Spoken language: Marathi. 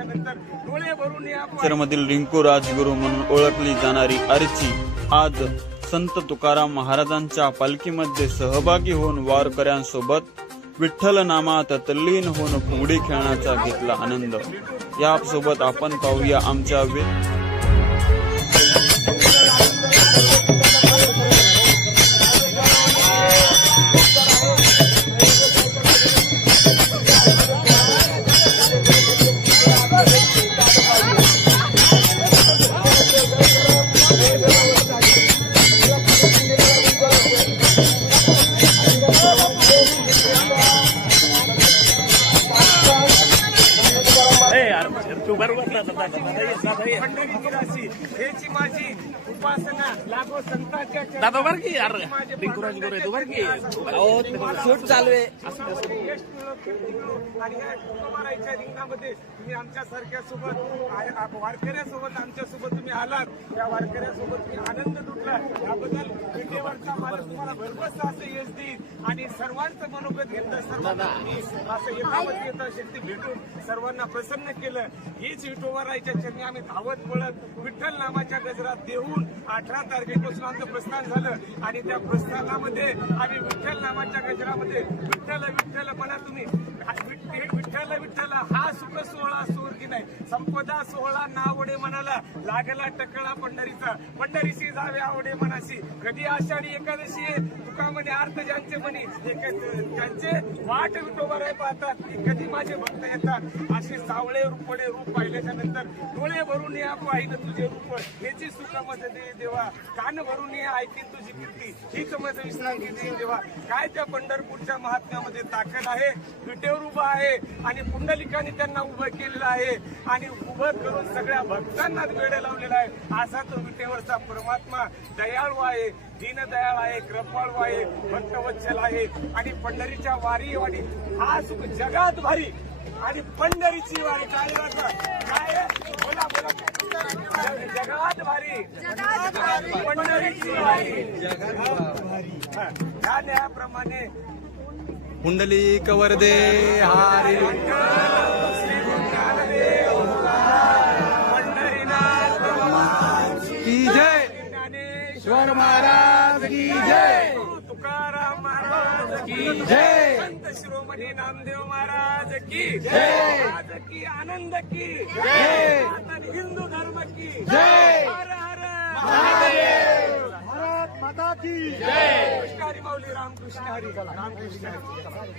आल्याच्यानंतर रिंकू राजगुरू म्हणून ओळखली जाणारी आरची आज संत तुकाराम महाराजांच्या पालखीमध्ये सहभागी होऊन वारकऱ्यांसोबत विठ्ठल नामात तल्लीन होऊन फुगडी खेळण्याचा घेतला आनंद. यासोबत आपण पाहूया आमच्या वि- पंढरीची राशी हेची माझी दादा बर की यार. माझे रिंकूराज गोरे तू बर की. शूट चालू आहे. यश मिळो, कीर्ती मिळो. आणि या कुंभाराच्या रिंगणामध्ये तुम्ही आमच्या वारकऱ्यासोबत आमच्यासोबत तुम्ही आलात. या वारकऱ्यासोबत मी आनंद लुटला. याबद्दल विटेवरचा तुम्हाला असं यश देईल. आणि सर्वांचं मनोगत घेतलं. सर्वांना तुम्ही असं एकावत येतं शक्ती भेटून सर्वांना प्रसन्न केलं. हीच विठोबारायच्या चरणी आम्ही धावत पळत विठ्ठल नामाच्या गजरात देऊन अठरा तारखेपासून आमचं प्रस्थान झालं आणि त्या प्रस्थानामध्ये आम्ही विठ्ठल नामाच्या गजरामध्ये विठ्ठल विठ्ठल म्हणा तुम्ही विठ्ठल हा सुख सोहळा सोरगी नाही? संपदा सोहळा नावडे मनाला. लागला टकळा पंढरीचा. पंढरीशी जावे आवडे मनाशी. कधी आषाढी एकादशी आहे? तुका म्हणे अर्थ ज्यांचे म्हणे एक- त्यांचे वाट विठोबर पाहतात. कधी माझे भक्त येतात? असे सावळे रूपडे रूप पाहिल्याच्या नंतर डोळे भरून या पाहिलं तुझे रूप. याची सुख मत दे देवा. कान भरून या ऐकीन तुझी कीर्ती हीच समज विश्रांती दे देवा. काय त्या पंढरपूरच्या महात्म्यामध्ये ताकद आहे? विटेवर उभा आहे. आणि पुंडलिकाने त्यांना उभं केलेलं आहे आणि उभं करून सगळ्या भक्तांना वेळ लावलेला आहे. असा तो विटेवरचा परमात्मा दयाळू आहे दीनदयाळ आहे कृपाळू आहे भक्तवत्सल आहे. आणि पंढरीच्या वारी वारी हा सुख जगात भारी. आणि पंढरीची वारी काय? बोला बोला. जगात भारी. पंढरीची वारी. हा. या न्यायाप्रमाणे पुंडलिक वरदे हारे की जय ज्ञानेश्वर महाराज की जय तुकाराम महाराज की जय. संत शिरोमणी नामदेव महाराज की जय. की आनंद की जय. हिंदू धर्म की जय. हर हर महादेव. माता की जय। कृष्णारी माऊली रामकृष्ण हरी। रामकृष्ण हरी।